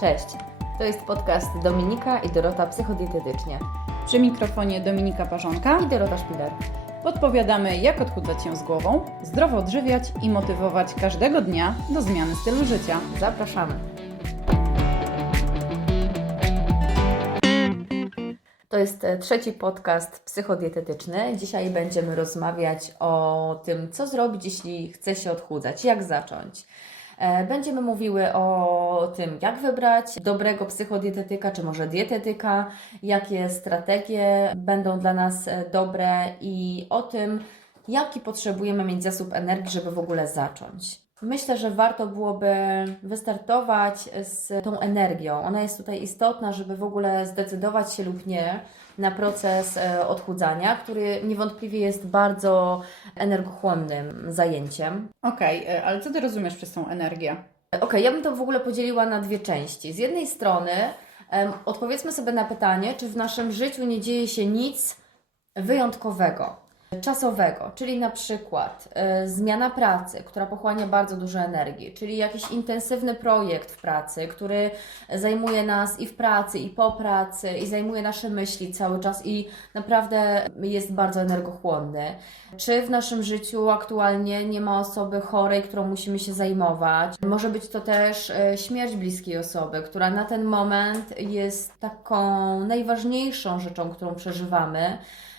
Cześć, to jest podcast Dominika i Dorota Psychodietetycznie Przy mikrofonie Dominika Parzonka i Dorota Szpiler. podpowiadamy, jak odchudzać się z głową, zdrowo odżywiać i motywować każdego dnia do zmiany stylu życia. Zapraszamy. To jest e, trzeci podcast psychodietetyczny. Dzisiaj będziemy rozmawiać o tym, co zrobić, jeśli chce się odchudzać, jak zacząć. E, Będziemy mówiły o tym, jak wybrać dobrego psychodietetyka, czy może dietetyka, jakie strategie będą dla nas e, dobre i o tym, jaki potrzebujemy mieć zasób energii, żeby w ogóle zacząć. Myślę, że warto byłoby wystartować z tą energią. Ona jest tutaj istotna, żeby w ogóle zdecydować się lub nie na proces e, odchudzania, który niewątpliwie jest bardzo energochłonnym zajęciem. Okej, e, ale co Ty rozumiesz przez tą energię? Okej, ja bym to w ogóle podzieliła na dwie części. Z jednej strony em, odpowiedzmy sobie na pytanie, czy w naszym życiu nie dzieje się nic wyjątkowego, czasowego, czyli na przykład e, zmiana pracy, która pochłania bardzo dużo energii, czyli jakiś intensywny projekt w pracy, który zajmuje nas i w pracy, i po pracy, i zajmuje nasze myśli cały czas i naprawdę jest bardzo energochłonny. Czy w naszym życiu aktualnie nie ma osoby chorej, którą musimy się zajmować? Może być to też e, śmierć bliskiej osoby, która na ten moment jest taką najważniejszą rzeczą, którą przeżywamy.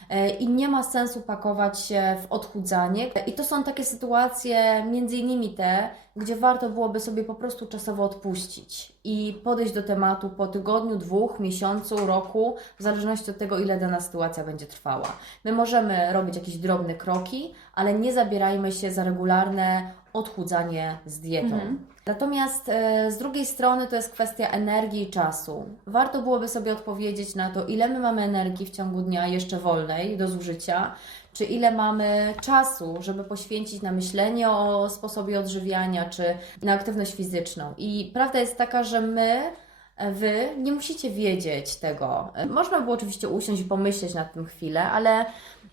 E, I nie ma sensu pakować się w odchudzanie. I to są takie sytuacje, między innymi te, gdzie warto byłoby sobie po prostu czasowo odpuścić i podejść do tematu po tygodniu, dwóch, miesiącu, roku, w zależności od tego, ile dana sytuacja będzie trwała. My możemy robić jakieś drobne kroki, ale nie zabierajmy się za regularne odchudzanie z dietą. Mhm. Natomiast e, z drugiej strony to jest kwestia energii i czasu. Warto byłoby sobie odpowiedzieć na to, ile my mamy energii w ciągu dnia jeszcze wolnej do zużycia, czy ile mamy czasu, żeby poświęcić na myślenie o sposobie odżywiania, czy na aktywność fizyczną. I prawda jest taka, że my, e, Wy nie musicie wiedzieć tego. E, Można było oczywiście usiąść i pomyśleć nad tym chwilę, ale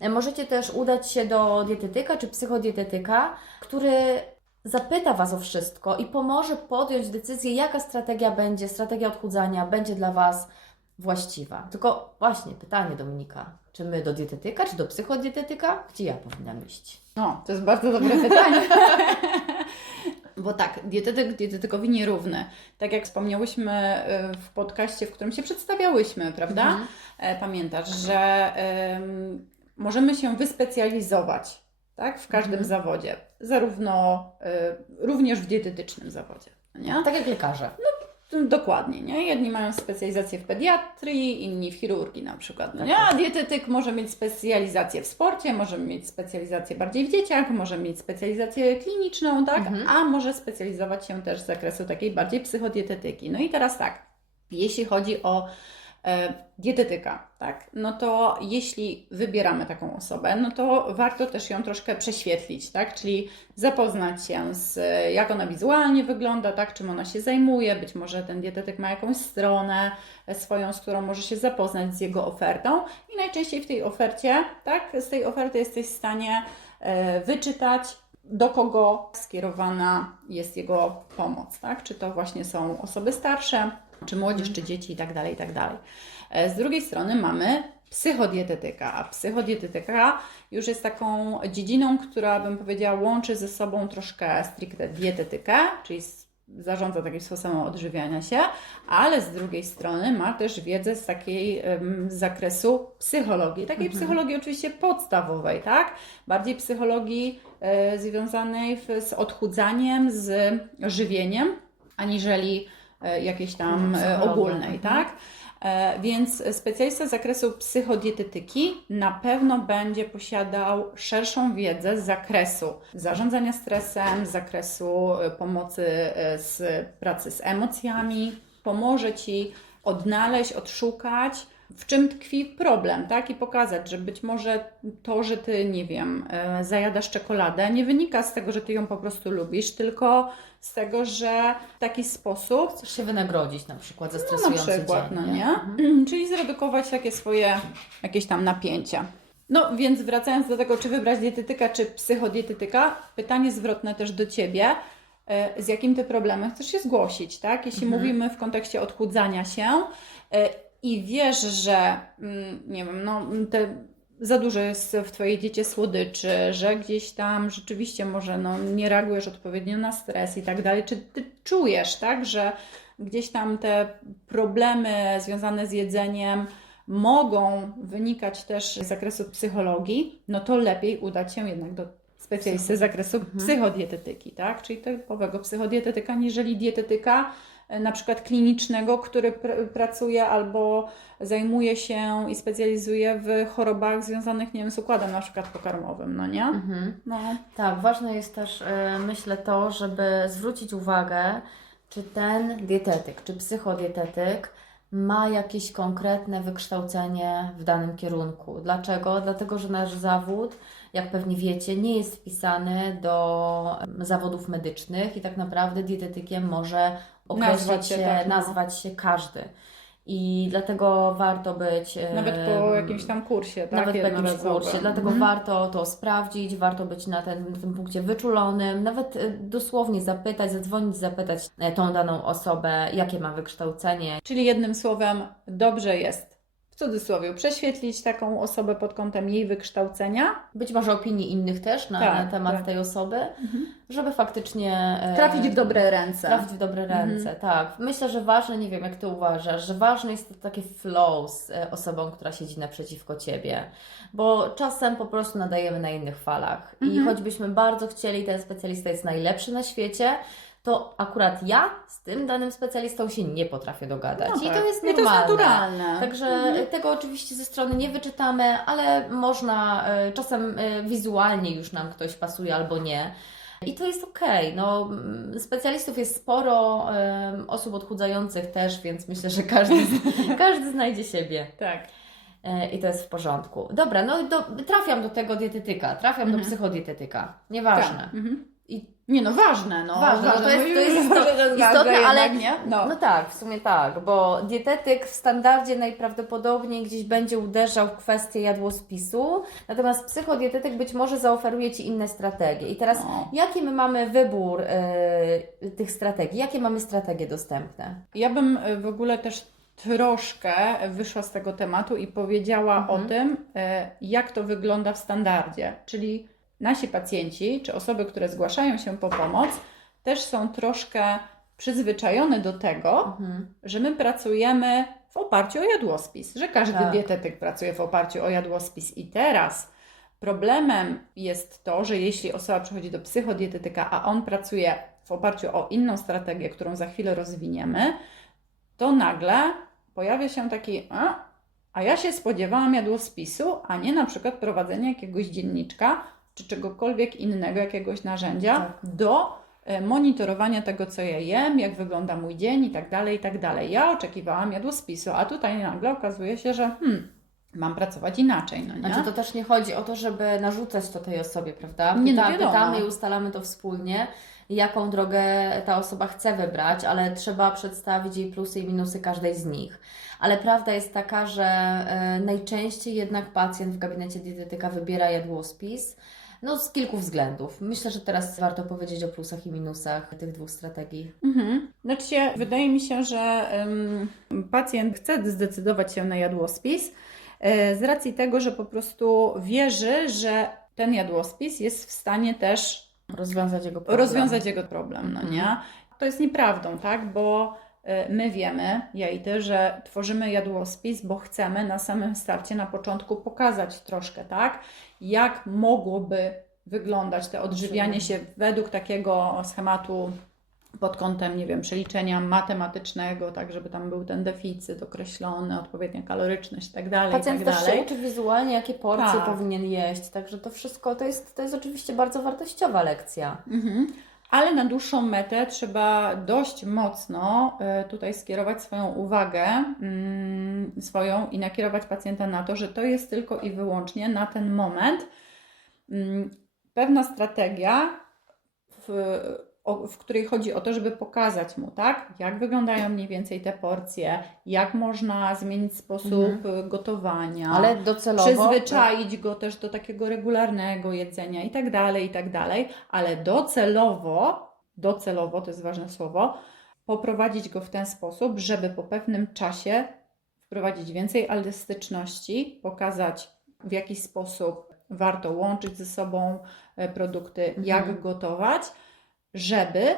możecie też udać się do dietetyka czy psychodietetyka, który zapyta Was o wszystko i pomoże podjąć decyzję, jaka strategia będzie, strategia odchudzania będzie dla Was właściwa. Tylko właśnie pytanie Dominika, czy my do dietetyka, czy do psychodietetyka? Gdzie ja powinnam iść? No, to jest bardzo dobre pytanie. Bo tak, dietetyk dietetykowi nierówny. Tak jak wspomniałyśmy e, w podcaście, w którym się przedstawiałyśmy, prawda? Mhm. E, Pamiętasz, że em, możemy się wyspecjalizować tak? w każdym Mhm. zawodzie, zarówno e, również w dietetycznym zawodzie. Nie? Tak jak lekarze. Dokładnie, nie? Jedni mają specjalizację w pediatrii, inni w chirurgii na przykład. No nie? A dietetyk może mieć specjalizację w sporcie, może mieć specjalizację bardziej w dzieciach, może mieć specjalizację kliniczną, tak? Mhm. A może specjalizować się też z zakresu takiej bardziej psychodietetyki. No i teraz tak, jeśli chodzi o dietetyka, tak? No to jeśli wybieramy taką osobę, no to warto też ją troszkę prześwietlić, tak? Czyli zapoznać się z e, jak ona wizualnie wygląda, tak? Czym ona się zajmuje, być może ten dietetyk ma jakąś stronę e, swoją, z którą może się zapoznać z jego ofertą i najczęściej w tej ofercie, tak? Z tej oferty jesteś w stanie e, wyczytać do kogo skierowana jest jego pomoc, tak? Czy to właśnie są osoby starsze, czy młodzież, czy dzieci i tak dalej, i tak dalej. E, Z drugiej strony mamy psychodietetyka, a psychodietetyka już jest taką dziedziną, która bym powiedziała łączy ze sobą troszkę stricte dietetykę, czyli zarządza takim sposobem odżywiania się, ale z drugiej strony ma też wiedzę z takiej z zakresu psychologii, takiej psychologii oczywiście podstawowej, tak? Bardziej psychologii e, związanej w, z odchudzaniem, z żywieniem, aniżeli jakiejś tam e, Psychologia. ogólnej, Mhm. tak? E, Więc specjalista z zakresu psychodietetyki na pewno będzie posiadał szerszą wiedzę z zakresu zarządzania stresem, z zakresu e, pomocy e, z pracy z emocjami. Pomoże Ci odnaleźć, odszukać, w czym tkwi problem, tak? I pokazać, że być może to, że Ty, nie wiem, e, zajadasz czekoladę, nie wynika z tego, że Ty ją po prostu lubisz, tylko z tego, że w taki sposób Chcesz się wynagrodzić na przykład za no na przykład, dzień. no nie? Czyli zredukować takie swoje jakieś tam napięcia. No więc wracając do tego, czy wybrać dietetyka, czy psychodietetyka, pytanie zwrotne też do Ciebie. e, z jakim ty problemem chcesz się zgłosić, tak? Jeśli Mhm. mówimy w kontekście odchudzania się e, i wiesz, że mm, nie wiem, no te za dużo jest w Twojej diecie słodyczy, że gdzieś tam rzeczywiście może no, nie reagujesz odpowiednio na stres i tak dalej. Czy Ty czujesz, tak, że gdzieś tam te problemy związane z jedzeniem mogą wynikać też z zakresu psychologii, no to lepiej udać się jednak do specjalisty z zakresu Mhm. psychodietetyki, tak? Czyli typowego psychodietetyka, niżeli dietetyka na przykład klinicznego, który pr- pracuje albo zajmuje się i specjalizuje w chorobach związanych, nie wiem, z układem na przykład pokarmowym, no nie? Mhm. No. Tak, ważne jest też, e, myślę, to, żeby zwrócić uwagę, czy ten dietetyk, czy psychodietetyk ma jakieś konkretne wykształcenie w danym kierunku. Dlaczego? Dlatego, że nasz zawód, jak pewnie wiecie, nie jest wpisany do zawodów medycznych i tak naprawdę dietetykiem może określić Nazwać się tak, no. nazwać się każdy. I dlatego warto być. e, Nawet po jakimś tam kursie, tak? nawet po jakimś kursie, dlatego Mhm. warto to sprawdzić, warto być na, ten, na tym punkcie wyczulonym, nawet e, dosłownie zapytać, zadzwonić, zapytać e, tą daną osobę, jakie ma wykształcenie. Czyli jednym słowem, dobrze jest w cudzysłowie prześwietlić taką osobę pod kątem jej wykształcenia, Być może opinii innych też na, Tak, na temat tak. tej osoby, żeby faktycznie e, trafić w dobre ręce. Trafić w dobre ręce, tak. Myślę, że ważne, nie wiem jak Ty uważasz, że ważne jest to takie flow z e, osobą, która siedzi naprzeciwko Ciebie, bo czasem po prostu nadajemy na innych falach i Mhm. choćbyśmy bardzo chcieli, ten specjalista jest najlepszy na świecie, to akurat ja z tym danym specjalistą się nie potrafię dogadać No i tak. to jest I to normalne. jest naturalne. Także tego oczywiście ze strony nie wyczytamy, ale można, e, czasem e, wizualnie już nam ktoś pasuje albo nie. I to jest okej. No, mm, specjalistów jest sporo, em, osób odchudzających też, więc myślę, że każdy, każdy znajdzie siebie. Tak. E, I to jest w porządku. Dobra, no do, trafiam do tego dietetyka, trafiam do Mhm. psychodietetyka. Nieważne. Tak. Mhm. I Nie no, ważne, no. Ważne, no to jest- bo to jest może zgadza istotne, jednak, ale- nie? No. No tak, w sumie tak, bo dietetyk w standardzie najprawdopodobniej gdzieś będzie uderzał w kwestię jadłospisu, natomiast psychodietetyk być może zaoferuje Ci inne strategie. I teraz No. jaki my mamy wybór y, tych strategii? Jakie mamy strategie dostępne? Ja bym y, w ogóle też troszkę wyszła z tego tematu i powiedziała Mhm. o tym, e, jak to wygląda w standardzie. Czyli nasi pacjenci, czy osoby, które zgłaszają się po pomoc, też są troszkę przyzwyczajone do tego, Mhm. że my pracujemy w oparciu o jadłospis, że każdy Tak. dietetyk pracuje w oparciu o jadłospis. I teraz problemem jest to, że jeśli osoba przychodzi do psychodietetyka, a on pracuje w oparciu o inną strategię, którą za chwilę rozwiniemy, to nagle pojawia się taki, a, a ja się spodziewałam jadłospisu, a nie na przykład prowadzenia jakiegoś dzienniczka czy czegokolwiek innego, jakiegoś narzędzia Tak. do e, monitorowania tego, co ja jem, jak wygląda mój dzień i tak dalej, i tak dalej. Ja oczekiwałam jadłospisu, a tutaj nagle okazuje się, że hmm, mam pracować inaczej, no nie? Znaczy to też nie chodzi o to, żeby narzucać to tej osobie, prawda? Nie, no Pyta, pytamy i ustalamy to wspólnie, jaką drogę ta osoba chce wybrać, ale trzeba przedstawić jej plusy i minusy każdej z nich. Ale prawda jest taka, że e, najczęściej jednak pacjent w gabinecie dietetyka wybiera jadłospis. No, z kilku względów. Myślę, że teraz warto powiedzieć o plusach i minusach tych dwóch strategii. Mhm. Znaczy się, wydaje mi się, że em, pacjent chce zdecydować się na jadłospis e, z racji tego, że po prostu wierzy, że ten jadłospis jest w stanie też Rozwiązać jego problem. rozwiązać jego problem, no nie? Mhm. To jest nieprawdą, tak? Bo my wiemy, ja i ty, że tworzymy jadłospis, bo chcemy na samym starcie, na początku pokazać troszkę, tak? Jak mogłoby wyglądać to odżywianie się według takiego schematu pod kątem, nie wiem, przeliczenia matematycznego, tak, żeby tam był ten deficyt określony, odpowiednia kaloryczność i tak dalej, Pacjent i tak też się dalej. uczy wizualnie, jakie porcje Tak. powinien jeść, także to wszystko to jest, to jest oczywiście bardzo wartościowa lekcja. Mhm. Ale na dłuższą metę trzeba dość mocno e, tutaj skierować swoją uwagę mm, swoją i nakierować pacjenta na to, że to jest tylko i wyłącznie na ten moment mm, pewna strategia, w, o, w której chodzi o to, żeby pokazać mu, tak, jak wyglądają mniej więcej te porcje, jak można zmienić sposób e, gotowania Ale docelowo. przyzwyczaić go też do takiego regularnego jedzenia i tak dalej, i tak dalej, ale docelowo docelowo, to jest ważne słowo, poprowadzić go w ten sposób, żeby po pewnym czasie wprowadzić więcej elastyczności, pokazać w jaki sposób warto łączyć ze sobą e, produkty, Mhm. jak gotować, żeby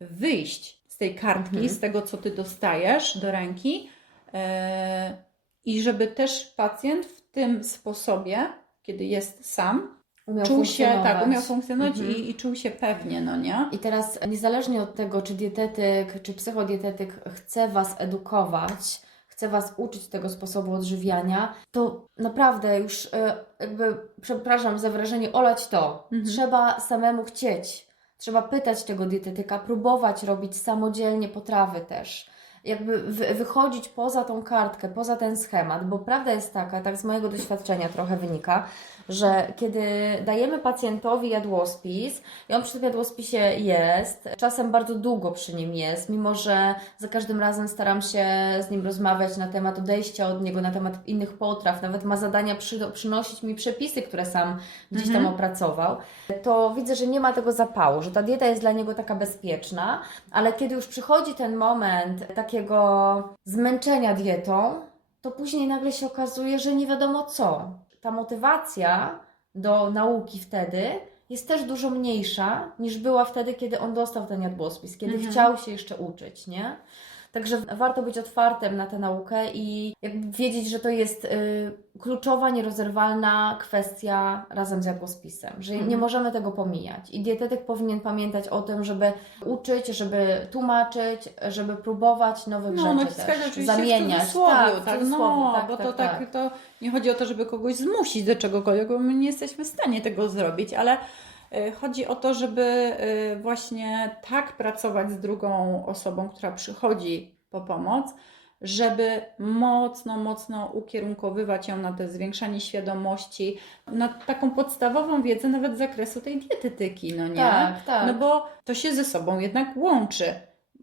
wyjść z tej kartki, Mhm. z tego, co ty dostajesz do ręki e, i żeby też pacjent w tym sposobie, kiedy jest sam, Umiał czuł się, tak, umiał funkcjonować Mhm. i, i czuł się pewnie, no nie? I teraz niezależnie od tego, czy dietetyk, czy psychodietetyk chce Was edukować, chce Was uczyć tego sposobu odżywiania, to naprawdę już e, jakby, przepraszam za wyrażenie, olać to. Mhm. Trzeba samemu chcieć. Trzeba pytać tego dietetyka, próbować robić samodzielnie potrawy też. Jakby wy, wychodzić poza tą kartkę, poza ten schemat, bo prawda jest taka, tak z mojego doświadczenia trochę wynika, że kiedy dajemy pacjentowi jadłospis, i on przy tym jadłospisie jest, czasem bardzo długo przy nim jest, mimo że za każdym razem staram się z nim rozmawiać na temat odejścia od niego, na temat innych potraw, nawet ma zadania przy, przynosić mi przepisy, które sam gdzieś tam Mhm. opracował, to widzę, że nie ma tego zapału, że ta dieta jest dla niego taka bezpieczna, ale kiedy już przychodzi ten moment takiego zmęczenia dietą, to później nagle się okazuje, że nie wiadomo co. Ta motywacja do nauki wtedy jest też dużo mniejsza niż była wtedy, kiedy on dostał ten jadłospis, kiedy Mhm. chciał się jeszcze uczyć, nie? Także warto być otwartym na tę naukę i jakby wiedzieć, że to jest y, kluczowa, nierozerwalna kwestia razem z jadłospisem, że nie Mhm. możemy tego pomijać. I dietetyk powinien pamiętać o tym, żeby uczyć, żeby tłumaczyć, żeby próbować nowych No, rzeczy naciskać też, oczywiście zamieniać. w cudzysłowie, tak, tak, w cudzysłowie, no, tak, bo tak, to tak, tak. to nie chodzi o to, żeby kogoś zmusić do czegokolwiek, bo my nie jesteśmy w stanie tego zrobić, ale chodzi o to, żeby y, właśnie tak pracować z drugą osobą, która przychodzi po pomoc, żeby mocno, mocno ukierunkowywać ją na to zwiększanie świadomości, na taką podstawową wiedzę nawet z zakresu tej dietetyki, no nie? Tak, tak. No bo to się ze sobą jednak łączy.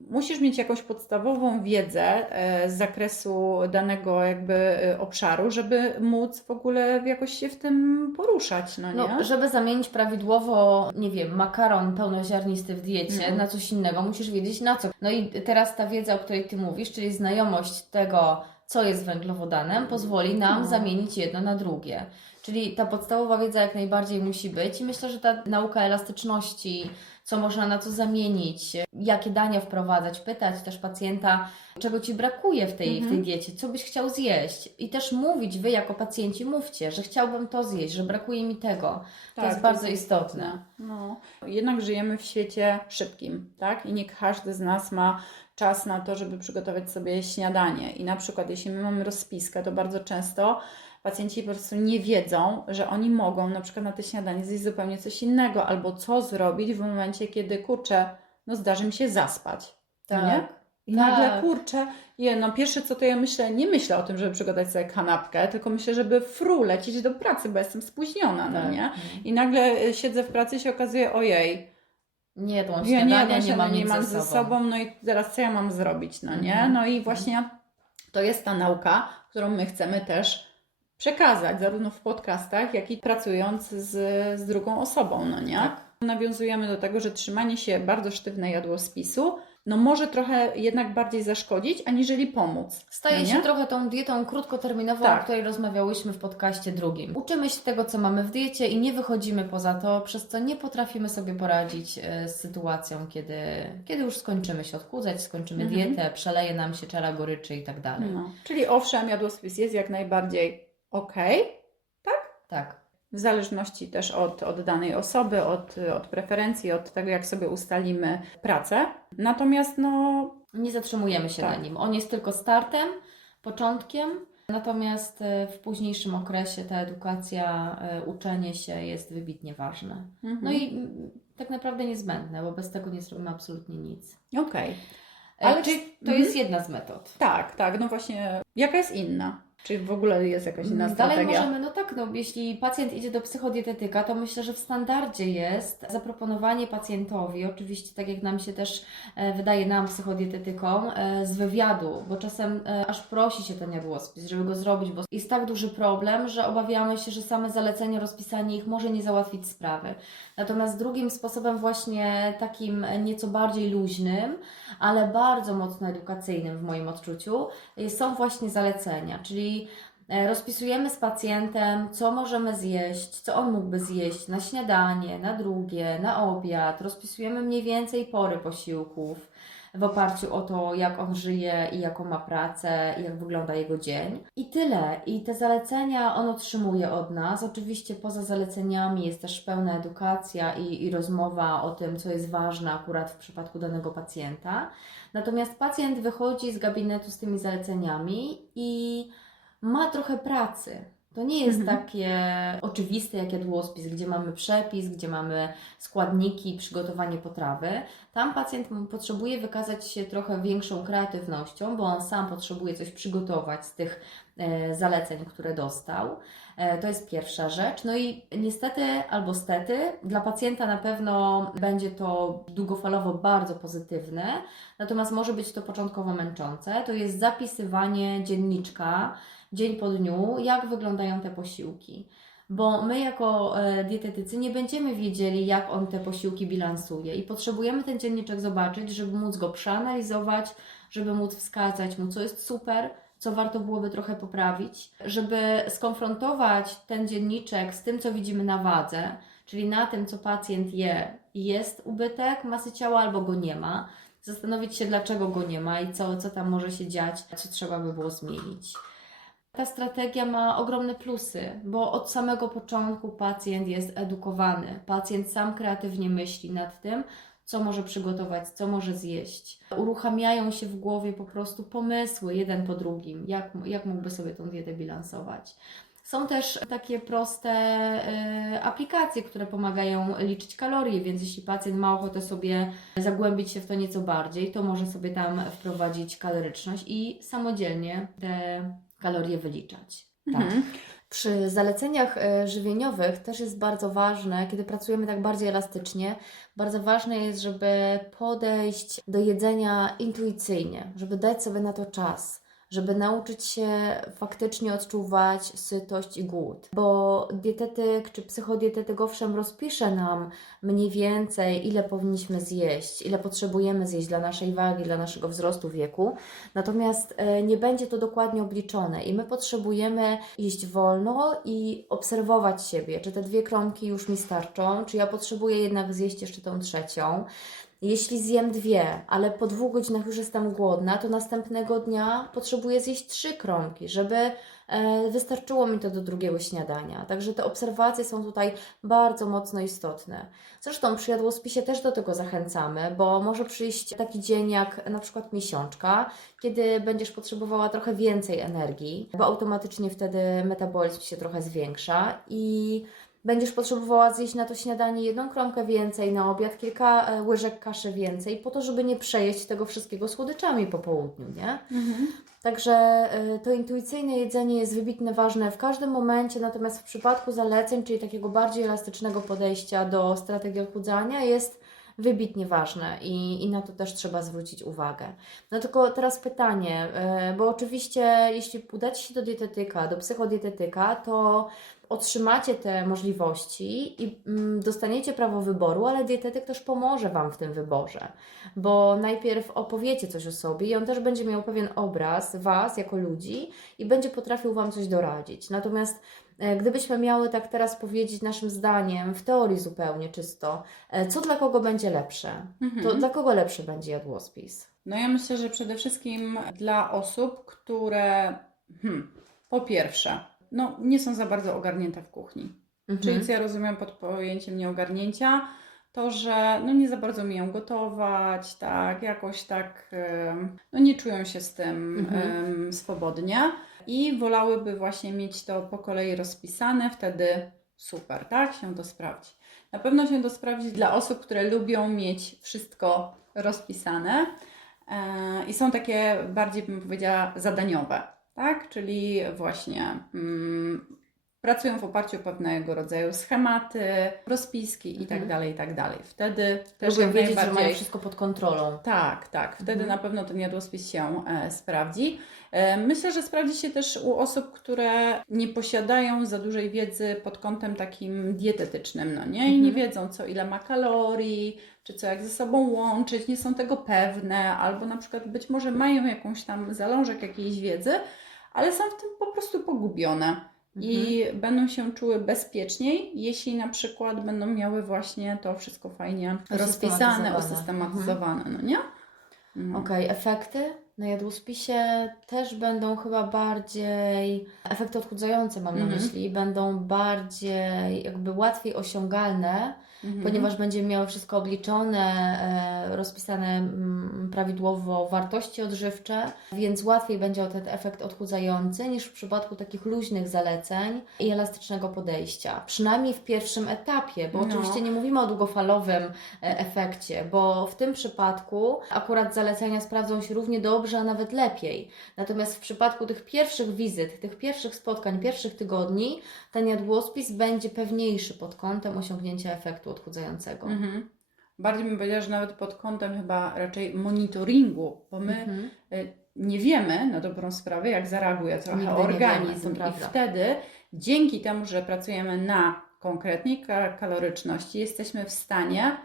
Musisz mieć jakąś podstawową wiedzę e, z zakresu danego jakby e, obszaru, żeby móc w ogóle jakoś się w tym poruszać, no nie? No, żeby zamienić prawidłowo, nie wiem, makaron pełnoziarnisty w diecie Mhm. na coś innego, musisz wiedzieć na co. No i teraz ta wiedza, o której Ty mówisz, czyli znajomość tego, co jest węglowodanem, pozwoli nam No. zamienić jedno na drugie. Czyli ta podstawowa wiedza jak najbardziej musi być i myślę, że ta nauka elastyczności, co można na co zamienić, jakie dania wprowadzać, pytać też pacjenta, czego Ci brakuje w tej, w tej Mhm. diecie, co byś chciał zjeść i też mówić, Wy jako pacjenci mówcie, że chciałbym to zjeść, że brakuje mi tego. To Tak, jest bardzo istotne. No. Jednak żyjemy w świecie szybkim, tak? I nie każdy z nas ma czas na to, żeby przygotować sobie śniadanie. I na przykład, jeśli my mamy rozpiskę, to bardzo często pacjenci po prostu nie wiedzą, że oni mogą na przykład na te śniadanie zjeść zupełnie coś innego, albo co zrobić w momencie, kiedy kurczę, no zdarzy mi się zaspać. Tak. No nie? I Tak. nagle kurczę, je, no pierwsze co to ja myślę, nie myślę o tym, żeby przygotować sobie kanapkę, tylko myślę, żeby fru lecieć do pracy, bo jestem spóźniona, no Tak. nie? I nagle e, siedzę w pracy i się okazuje, ojej, Nie, tą ja nie, nie, właśnie, mam no, nie mam ze ze sobą, no i teraz co ja mam zrobić, no nie? Mhm. No i właśnie to jest ta nauka, którą my chcemy też przekazać, zarówno w podcastach, jak i pracując z, z drugą osobą, no nie? Tak. Nawiązujemy do tego, że trzymanie się bardzo sztywne jadłospisu, no może trochę jednak bardziej zaszkodzić, aniżeli pomóc. Staje no się trochę tą dietą krótkoterminową, Tak. o której rozmawiałyśmy w podcaście drugim. Uczymy się tego, co mamy w diecie i nie wychodzimy poza to, przez co nie potrafimy sobie poradzić e, z sytuacją, kiedy, kiedy już skończymy się odchudzać, skończymy Mhm. dietę, przeleje nam się czara goryczy i tak dalej. No. Czyli owszem, jadłospis jest jak najbardziej okej, Tak. w zależności też od, od danej osoby, od, od preferencji, od tego, jak sobie ustalimy pracę. Natomiast no, Nie zatrzymujemy się Tak. na nim. On jest tylko startem, początkiem, natomiast e, w późniejszym okresie ta edukacja, e, uczenie się jest wybitnie ważne. mhm. No i mm, tak naprawdę niezbędne, bo bez tego nie zrobimy absolutnie nic. okej. Ale Ale czy to mhm. jest jedna z metod? Tak, tak, no właśnie, jaka jest inna? Czy w ogóle jest jakaś inna Mm, Dalej strategia? możemy, no tak, no, jeśli pacjent idzie do psychodietetyka, to myślę, że w standardzie jest zaproponowanie pacjentowi, oczywiście tak jak nam się też e, wydaje nam, psychodietetykom, e, z wywiadu, bo czasem e, aż prosi się ten jadłospis, żeby go zrobić, bo jest tak duży problem, że obawiamy się, że same zalecenie, rozpisanie ich może nie załatwić sprawy. Natomiast drugim sposobem właśnie takim nieco bardziej luźnym, ale bardzo mocno edukacyjnym w moim odczuciu, są właśnie zalecenia, czyli e, rozpisujemy z pacjentem, co możemy zjeść, co on mógłby zjeść na śniadanie, na drugie, na obiad. Rozpisujemy mniej więcej pory posiłków w oparciu o to, jak on żyje i jaką ma pracę i jak wygląda jego dzień. I tyle. I te zalecenia on otrzymuje od nas. Oczywiście poza zaleceniami jest też pełna edukacja i, i rozmowa o tym, co jest ważne akurat w przypadku danego pacjenta. Natomiast pacjent wychodzi z gabinetu z tymi zaleceniami i ma trochę pracy. To nie jest Mhm. takie oczywiste jak jadłospis, gdzie mamy przepis, gdzie mamy składniki, przygotowanie potrawy. Tam pacjent potrzebuje wykazać się trochę większą kreatywnością, bo on sam potrzebuje coś przygotować z tych e, zaleceń, które dostał. E, to jest pierwsza rzecz. No i niestety albo stety, dla pacjenta na pewno będzie to długofalowo bardzo pozytywne, natomiast może być to początkowo męczące. To jest zapisywanie dzienniczka dzień po dniu, jak wyglądają te posiłki. Bo my, jako e, dietetycy, nie będziemy wiedzieli, jak on te posiłki bilansuje, i potrzebujemy ten dzienniczek zobaczyć, żeby móc go przeanalizować, żeby móc wskazać mu, co jest super, co warto byłoby trochę poprawić, żeby skonfrontować ten dzienniczek z tym, co widzimy na wadze, czyli na tym, co pacjent je. Jest ubytek masy ciała albo go nie ma, zastanowić się, dlaczego go nie ma i co, co tam może się dziać, co trzeba by było zmienić. Ta strategia ma ogromne plusy, bo od samego początku pacjent jest edukowany. Pacjent sam kreatywnie myśli nad tym, co może przygotować, co może zjeść. Uruchamiają się w głowie po prostu pomysły jeden po drugim, jak, jak mógłby sobie tą dietę bilansować. Są też takie proste e, aplikacje, które pomagają liczyć kalorie, więc jeśli pacjent ma ochotę sobie zagłębić się w to nieco bardziej, to może sobie tam wprowadzić kaloryczność i samodzielnie te kalorie wyliczać. Tak. Mhm. Przy zaleceniach e, żywieniowych też jest bardzo ważne, kiedy pracujemy tak bardziej elastycznie, bardzo ważne jest, żeby podejść do jedzenia intuicyjnie, żeby dać sobie na to czas, żeby nauczyć się faktycznie odczuwać sytość i głód. Bo dietetyk czy psychodietetyk owszem rozpisze nam mniej więcej, ile powinniśmy zjeść, ile potrzebujemy zjeść dla naszej wagi, dla naszego wzrostu wieku, Natomiast e, nie będzie to dokładnie obliczone i my potrzebujemy iść wolno i obserwować siebie, czy te dwie kromki już mi starczą, czy ja potrzebuję jednak zjeść jeszcze tą trzecią. Jeśli zjem dwie, ale po dwóch godzinach już jestem głodna, to następnego dnia potrzebuję zjeść trzy kromki, żeby e, wystarczyło mi to do drugiego śniadania. Także te obserwacje są tutaj bardzo mocno istotne. Zresztą przy jadłospisie też do tego zachęcamy, bo może przyjść taki dzień jak na przykład miesiączka, kiedy będziesz potrzebowała trochę więcej energii, bo automatycznie wtedy metabolizm się trochę zwiększa i będziesz potrzebowała zjeść na to śniadanie jedną kromkę więcej, na obiad kilka e, łyżek kaszy więcej, po to, żeby nie przejeść tego wszystkiego słodyczami po południu, nie? Mhm. Także y, to intuicyjne jedzenie jest wybitnie ważne w każdym momencie, natomiast w przypadku zaleceń, czyli takiego bardziej elastycznego podejścia do strategii odchudzania, jest wybitnie ważne i, i na to też trzeba zwrócić uwagę. No tylko teraz pytanie, y, bo oczywiście jeśli udacie się do dietetyka, do psychodietetyka, to otrzymacie te możliwości i mm, dostaniecie prawo wyboru, ale dietetyk też pomoże Wam w tym wyborze bo najpierw opowiecie coś o sobie i on też będzie miał pewien obraz Was jako ludzi i będzie potrafił Wam coś doradzić. Natomiast e, gdybyśmy miały tak teraz powiedzieć naszym zdaniem, w teorii zupełnie czysto, e, co dla kogo będzie lepsze, Mhm. to dla kogo lepszy będzie jadłospis? No ja myślę, że przede wszystkim dla osób, które hmm, po pierwsze, no nie są za bardzo ogarnięte w kuchni. Mhm. Czyli co ja rozumiem pod pojęciem nieogarnięcia, to, że no nie za bardzo umieją gotować, tak, jakoś tak, no nie czują się z tym Mhm. em, swobodnie i wolałyby właśnie mieć to po kolei rozpisane, wtedy super, tak, się to sprawdzi. Na pewno się to sprawdzi dla osób, które lubią mieć wszystko rozpisane e, i są takie bardziej, bym powiedziała, zadaniowe. Tak? Czyli właśnie mm, pracują w oparciu o pewnego rodzaju schematy, rozpiski i tak Mhm. dalej, i tak dalej. Wtedy też Lubią jak wiedzieć, że mają najbardziej... wszystko pod kontrolą. Tak, tak. Wtedy Mhm. na pewno ten jadłospis się e, sprawdzi. E, myślę, że sprawdzi się też u osób, które nie posiadają za dużej wiedzy pod kątem takim dietetycznym, no nie? I nie Mhm. wiedzą, co ile ma kalorii, czy co jak ze sobą łączyć, nie są tego pewne, albo na przykład być może mają jakąś tam zalążek jakiejś wiedzy, ale są w tym po prostu pogubione. I będą się czuły bezpieczniej, jeśli na przykład będą miały właśnie to wszystko fajnie rozpisane, Usystematyzowane. usystematyzowane, no nie? No. Okej, efekty na jadłospisie też będą chyba bardziej, efekty odchudzające mam na Mhm. myśli, będą bardziej jakby łatwiej osiągalne, Mhm. ponieważ będziemy miały wszystko obliczone, e, rozpisane mm, prawidłowo wartości odżywcze, więc łatwiej będzie o ten efekt odchudzający niż w przypadku takich luźnych zaleceń i elastycznego podejścia. Przynajmniej w pierwszym etapie, bo No. oczywiście nie mówimy o długofalowym e, efekcie, bo w tym przypadku akurat zalecenia sprawdzą się równie dobrze, a nawet lepiej. Natomiast w przypadku tych pierwszych wizyt, tych pierwszych spotkań, pierwszych tygodni, ten jadłospis będzie pewniejszy pod kątem osiągnięcia efektu odchudzającego. Mhm. Bardziej bym powiedziała, że nawet pod kątem chyba raczej monitoringu, bo my Mhm. y, nie wiemy na dobrą sprawę, jak zareaguje trochę Nigdy wiemy, organizm. to I wtedy, dzięki temu, że pracujemy na konkretnej ka- kaloryczności, jesteśmy w stanie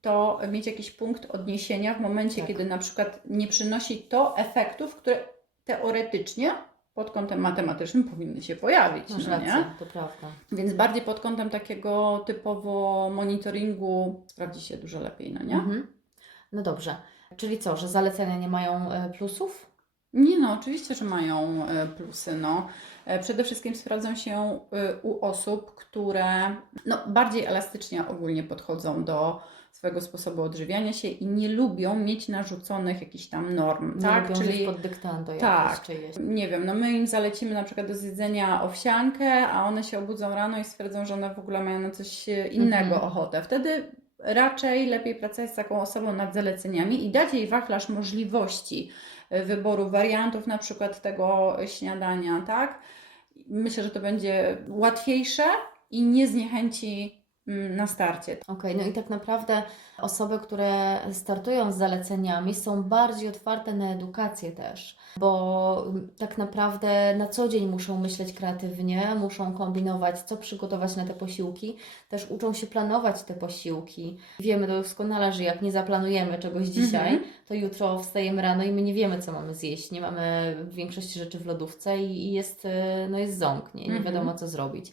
to mieć jakiś punkt odniesienia w momencie, Tak. kiedy na przykład nie przynosi to efektów, które teoretycznie pod kątem matematycznym powinny się pojawić. Masz no nie? to prawda. Więc bardziej pod kątem takiego typowo monitoringu sprawdzi się dużo lepiej, no nie? Mhm. No dobrze. Czyli co, że zalecenia nie mają e, plusów? Nie no, oczywiście, że mają e, plusy, no. E, Przede wszystkim sprawdzą się u osób, które no, bardziej elastycznie ogólnie podchodzą do swojego sposobu odżywiania się i nie lubią mieć narzuconych jakichś tam norm, Nie tak? lubią żyć pod dyktando tak. czyjeś. Nie wiem, no my im zalecimy na przykład do zjedzenia owsiankę, a one się obudzą rano i stwierdzą, że one w ogóle mają na coś innego Mhm. ochotę. Wtedy raczej lepiej pracować z taką osobą nad zaleceniami i dać jej wachlarz możliwości e, wyboru wariantów na przykład tego śniadania, tak? Myślę, że to będzie łatwiejsze i nie zniechęci na starcie. Okej, no i tak naprawdę osoby, które startują z zaleceniami, są bardziej otwarte na edukację też, bo mm, tak naprawdę na co dzień muszą myśleć kreatywnie, muszą kombinować, co przygotować na te posiłki, też uczą się planować te posiłki. Wiemy doskonale, że jak nie zaplanujemy czegoś dzisiaj, Mhm. to jutro wstajemy rano i my nie wiemy, co mamy zjeść, nie mamy większości rzeczy w lodówce i jest, y, no jest ząk, nie, nie Mhm. wiadomo, co zrobić.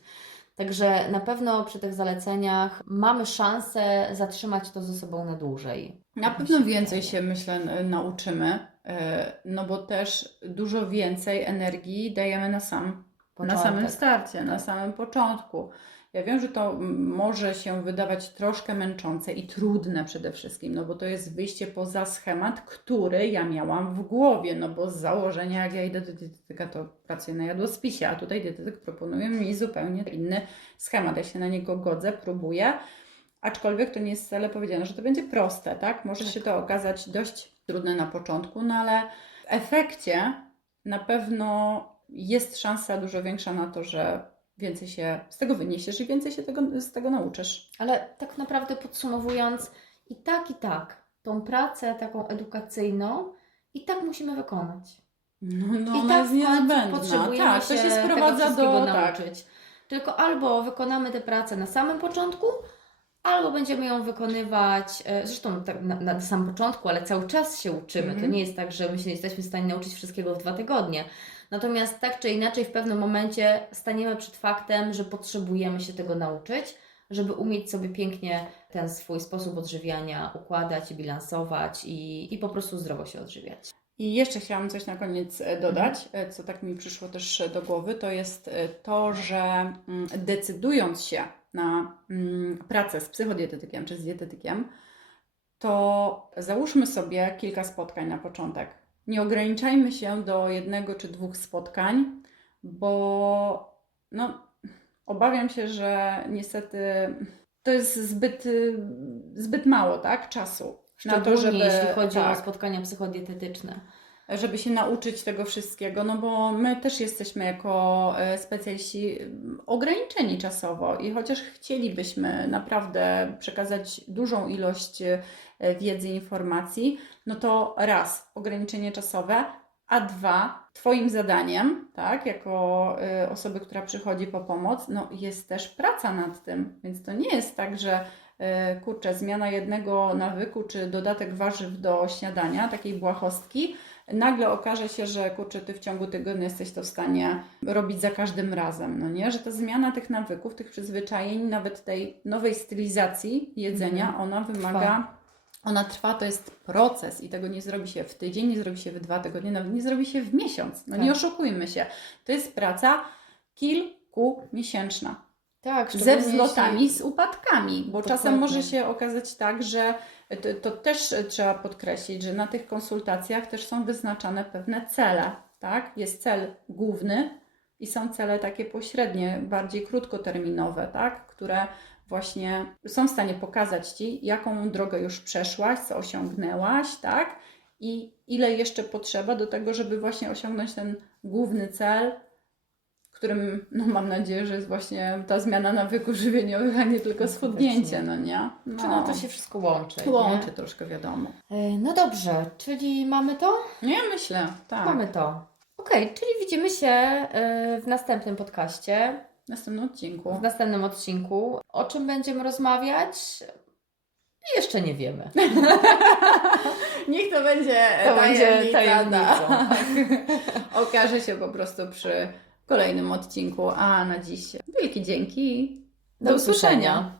Także na pewno przy tych zaleceniach mamy szansę zatrzymać to ze sobą na dłużej. Na pewno więcej się, myślę, nauczymy, e, no bo też dużo więcej energii dajemy na sam na samym Początek. starcie, na Tak. samym początku. Ja wiem, że to może się wydawać troszkę męczące i trudne przede wszystkim, no bo to jest wyjście poza schemat, który ja miałam w głowie, no bo z założenia, jak ja idę do dietetyka, to pracuję na jadłospisie, a tutaj dietetyk proponuje mi zupełnie inny schemat. Ja się na niego godzę, próbuję, aczkolwiek to nie jest wcale powiedziane, że to będzie proste, tak? Może Tak. się to okazać dość trudne na początku, no ale w efekcie na pewno jest szansa dużo większa na to, że więcej się z tego wyniesiesz i więcej się tego, z tego nauczysz. Ale tak naprawdę podsumowując, i tak, i tak, tą pracę taką edukacyjną i tak musimy wykonać. No, no I ona tak jest niezbędna. potrzebujemy Tak, to się sprowadza do. Tak. nauczyć. Tylko albo wykonamy tę pracę na samym początku, albo będziemy ją wykonywać, e, zresztą tak na, na samym początku, ale cały czas się uczymy. To Mhm. nie jest tak, że my się nie jesteśmy w stanie nauczyć wszystkiego w dwa tygodnie. Natomiast tak czy inaczej, w pewnym momencie staniemy przed faktem, że potrzebujemy się tego nauczyć, żeby umieć sobie pięknie ten swój sposób odżywiania układać i bilansować i, i po prostu zdrowo się odżywiać. I jeszcze chciałam coś na koniec e, dodać, e, co tak mi przyszło też e, do głowy, to jest to, że mm, decydując się na mm, pracę z psychodietetykiem czy z dietetykiem, to załóżmy sobie kilka spotkań na początek. Nie ograniczajmy się do jednego czy dwóch spotkań, bo no, obawiam się, że niestety to jest zbyt, zbyt mało tak, czasu na to, żeby. jeśli chodzi tak, o spotkania psychodietetyczne. żeby się nauczyć tego wszystkiego, no bo my też jesteśmy jako e, specjaliści mm, ograniczeni czasowo i chociaż chcielibyśmy naprawdę przekazać dużą ilość wiedzy, informacji, no to raz, ograniczenie czasowe, a dwa, Twoim zadaniem, tak, jako y, osoby, która przychodzi po pomoc, no jest też praca nad tym. Więc to nie jest tak, że y, kurczę, zmiana jednego nawyku czy dodatek warzyw do śniadania, takiej błahostki, nagle okaże się, że kurczę, ty w ciągu tygodnia jesteś to w stanie robić za każdym razem, no nie? Że ta zmiana tych nawyków, tych przyzwyczajeń, nawet tej nowej stylizacji jedzenia, Mhm. ona wymaga ona trwa, to jest proces i tego nie zrobi się w tydzień, nie zrobi się w dwa tygodnie, nawet nie zrobi się w miesiąc. No Tak. nie oszukujmy się. To jest praca kilkumiesięczna. Tak, Ze wzlotami, jeśli- z upadkami, bo Dokładnie. czasem może się okazać tak, że to, to też trzeba podkreślić, że na tych konsultacjach też są wyznaczane pewne cele. Tak? Jest cel główny i są cele takie pośrednie, bardziej krótkoterminowe, tak? które właśnie są w stanie pokazać Ci, jaką drogę już przeszłaś, co osiągnęłaś, tak? I ile jeszcze potrzeba do tego, żeby właśnie osiągnąć ten główny cel, którym, no mam nadzieję, że jest właśnie ta zmiana nawyków żywieniowych, a nie tylko schudnięcie, no nie? Czy no to się wszystko łączy? łączy nie? troszkę, wiadomo. E, No dobrze, czyli mamy to? No ja myślę, tak. Mamy to. Okej, czyli widzimy się e, w następnym podcaście, następnym odcinku. w następnym odcinku. O czym będziemy rozmawiać? Jeszcze nie wiemy. Niech to będzie To tajemnica, tajemnicą. tak. Okaże się po prostu przy kolejnym odcinku. A na dziś wielkie dzięki. Do usłyszenia.